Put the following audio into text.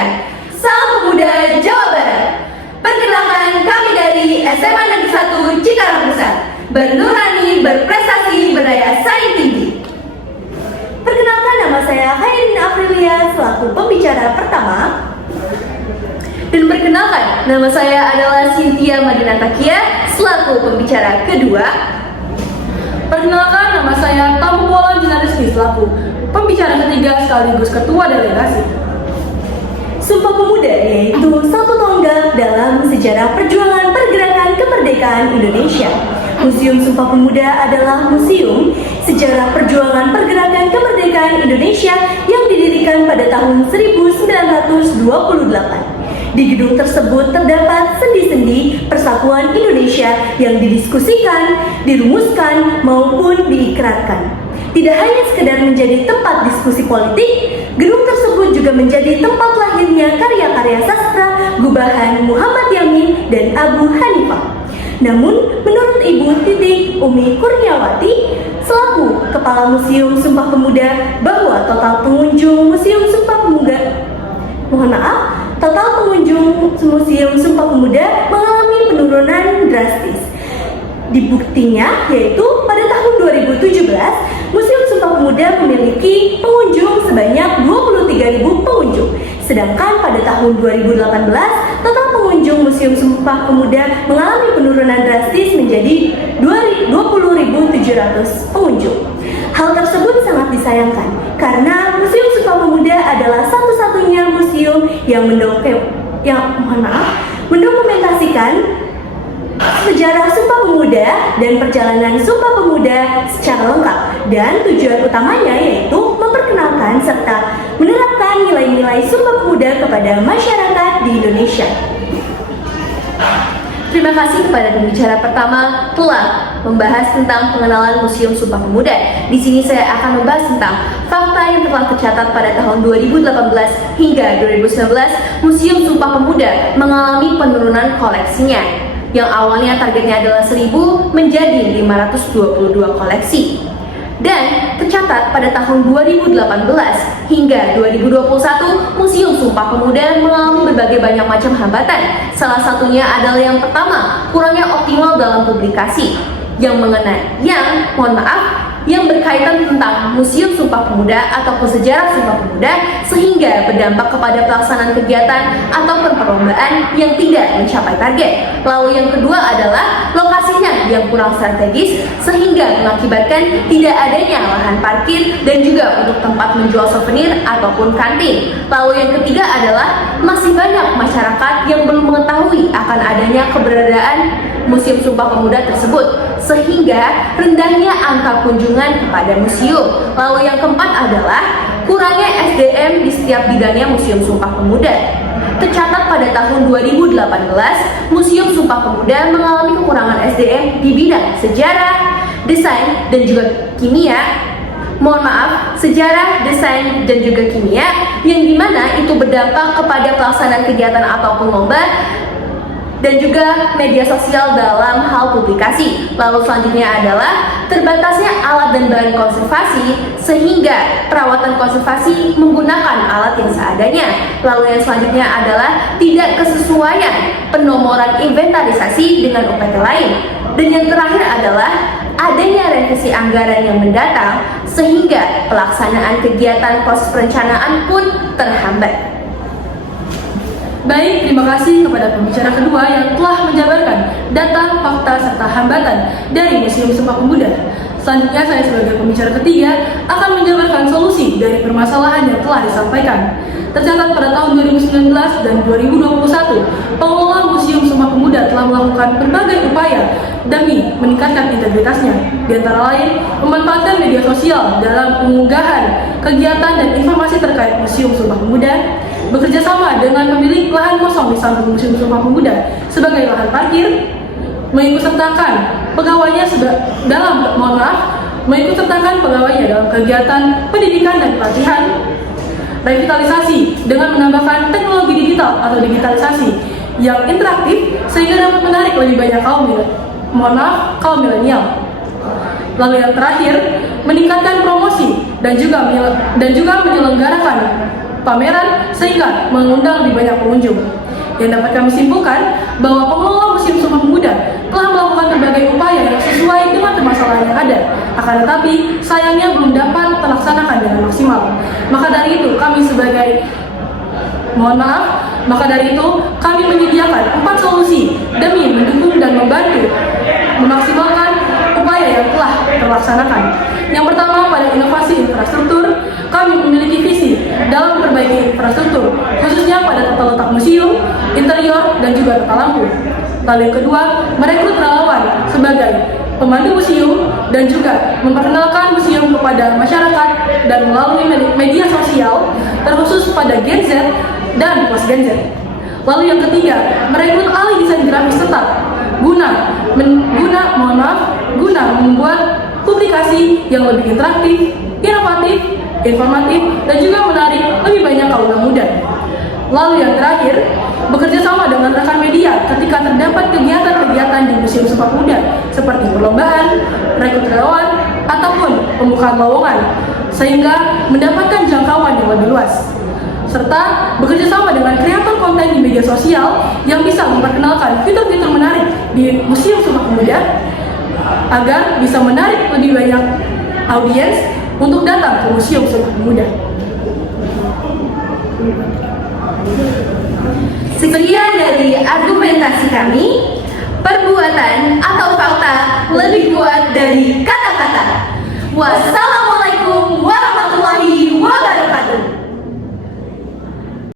mempersembahkan Sang Pemuda Jawa Barat. Perkenalkan, kami dari SMA Negeri 1 Cikarang Pusat, bernurani, berprestasi, berdaya saing tinggi. Perkenalkan, nama saya Khairin Aprilia selaku pembicara pertama. Dan perkenalkan, nama saya adalah Cynthia Madina Takia selaku pembicara kedua. Perkenalkan, nama saya Tamu Polan Jinarismi selaku pembicara ketiga sekaligus ketua delegasi. Sumpah Pemuda yaitu satu tonggak dalam sejarah perjuangan pergerakan kemerdekaan Indonesia. Museum Sumpah Pemuda adalah museum sejarah perjuangan pergerakan kemerdekaan Indonesia yang didirikan pada tahun 1928. Di gedung tersebut terdapat sendi-sendi persatuan Indonesia yang didiskusikan, dirumuskan, maupun diikrarkan. Tidak hanya sekedar menjadi tempat diskusi politik, gedung tersebut juga menjadi tempat lahirnya karya-karya sastra gubahan Muhammad Yamin dan Abu Hanifah. Namun, menurut Ibu Titik Umi Kurniawati, selaku Kepala Museum Sumpah Pemuda, bahwa total pengunjung Museum Sumpah Pemuda, total pengunjung Museum Sumpah Pemuda mengalami penurunan drastis. Dibuktinya yaitu pada tahun 2017, Museum Sumpah Pemuda memiliki pengunjung sebanyak 23.000 pengunjung. Sedangkan pada tahun 2018, total pengunjung Museum Sumpah Pemuda mengalami penurunan drastis menjadi 20.700 pengunjung. Hal tersebut sangat disayangkan karena Museum Sumpah Pemuda adalah satu-satunya museum yang mendokumentasikan sejarah Sumpah Pemuda dan perjalanan Sumpah Pemuda secara lengkap, dan tujuan utamanya yaitu memperkenalkan serta menerapkan nilai-nilai Sumpah Pemuda kepada masyarakat di Indonesia. Terima kasih kepada pembicara pertama telah membahas tentang pengenalan Museum Sumpah Pemuda. Di sini saya akan membahas tentang fakta yang telah tercatat pada tahun 2018 hingga 2019. Museum Sumpah Pemuda mengalami penurunan koleksinya, yang awalnya targetnya adalah 1.000 menjadi 522 koleksi. Dan tercatat pada tahun 2018 hingga 2021, Museum Sumpah Pemuda mengalami berbagai banyak macam hambatan. Salah satunya adalah yang pertama, kurangnya optimal dalam publikasi yang berkaitan tentang Museum Sumpah Pemuda ataupun sejarah Sumpah Pemuda, sehingga berdampak kepada pelaksanaan kegiatan ataupun perlombaan yang tidak mencapai target. Lalu yang kedua adalah lokasinya yang kurang strategis sehingga mengakibatkan tidak adanya lahan parkir dan juga untuk tempat menjual souvenir ataupun kantin. Lalu yang ketiga adalah masih banyak masyarakat yang belum mengetahui akan adanya keberadaan Museum Sumpah Pemuda tersebut, sehingga rendahnya angka kunjungan kepada museum. Lalu yang keempat adalah kurangnya SDM di setiap bidangnya Museum Sumpah Pemuda. Tercatat pada tahun 2018, Museum Sumpah Pemuda mengalami kekurangan SDM di bidang sejarah, desain, dan juga kimia. Sejarah, desain, dan juga kimia, yang dimana itu berdampak kepada pelaksanaan kegiatan ataupun lomba dan juga media sosial dalam hal publikasi. Lalu selanjutnya adalah terbatasnya alat dan bahan konservasi sehingga perawatan konservasi menggunakan alat yang seadanya. Lalu yang selanjutnya adalah tidak kesesuaian penomoran inventarisasi dengan UPT lain. Dan yang terakhir adalah adanya revisi anggaran yang mendatang sehingga pelaksanaan kegiatan proses perencanaan pun terhambat. Baik, terima kasih kepada pembicara kedua yang telah menjabarkan data, fakta, serta hambatan dari Museum Sumpah Pemuda. Selanjutnya saya sebagai pembicara ketiga akan menjabarkan solusi dari permasalahan yang telah disampaikan. Tercatat pada tahun 2019 dan 2021, pengelola Museum Sumpah Pemuda telah melakukan berbagai upaya demi meningkatkan integritasnya. Di antara lain, memanfaatkan media sosial dalam pengunggahan kegiatan dan informasi terkait Museum Sumpah Pemuda, bekerja sama dengan pemilik lahan kosong di samping Museum Sumpah Pemuda sebagai lahan parkir, mengikutsertakan pegawainya dalam kegiatan pendidikan dan pelatihan, revitalisasi dengan menambahkan teknologi digital atau digitalisasi yang interaktif sehingga dapat menarik lebih banyak kaum milenial. Lalu yang terakhir, meningkatkan promosi dan juga menyelenggarakan pameran sehingga mengundang lebih banyak pengunjung. Yang dapat kami simpulkan bahwa pengelola Museum Sumpah Pemuda telah melakukan berbagai upaya yang sesuai dengan permasalahan yang ada. Akan tetapi, sayangnya belum dapat terlaksanakan dengan maksimal. Maka dari itu, kami menyediakan 4 solusi demi mendukung dan membantu memaksimalkan upaya yang telah terlaksanakan. Yang pertama, pada inovasi infrastruktur, kami memiliki visi dalam memperbaiki infrastruktur, khususnya pada tata letak museum, interior, dan juga tata lampu. Lalu yang kedua, merekrut relawan sebagai pemandu museum dan juga memperkenalkan museum kepada masyarakat dan melalui media sosial, terkhusus pada Gen Z dan post Gen Z. Lalu yang ketiga, merekrut ahli desain grafis tetap guna membuat publikasi yang lebih interaktif, inovatif, informatif, dan juga menarik lebih banyak kaum muda. Lalu yang terakhir, bekerja sama dengan rekan media ketika terdapat kegiatan-kegiatan di Museum Sumpah Pemuda seperti perlombaan, rekrut relawan, ataupun pembukaan lowongan, sehingga mendapatkan jangkauan yang lebih luas. Serta bekerja sama dengan kreator konten di media sosial yang bisa memperkenalkan fitur-fitur menarik di Museum Sumpah Pemuda agar bisa menarik lebih banyak audiens untuk datang ke Museum Sumpah Pemuda. Sekian dari argumentasi kami. Perbuatan atau fakta lebih kuat dari kata-kata. Wassalamualaikum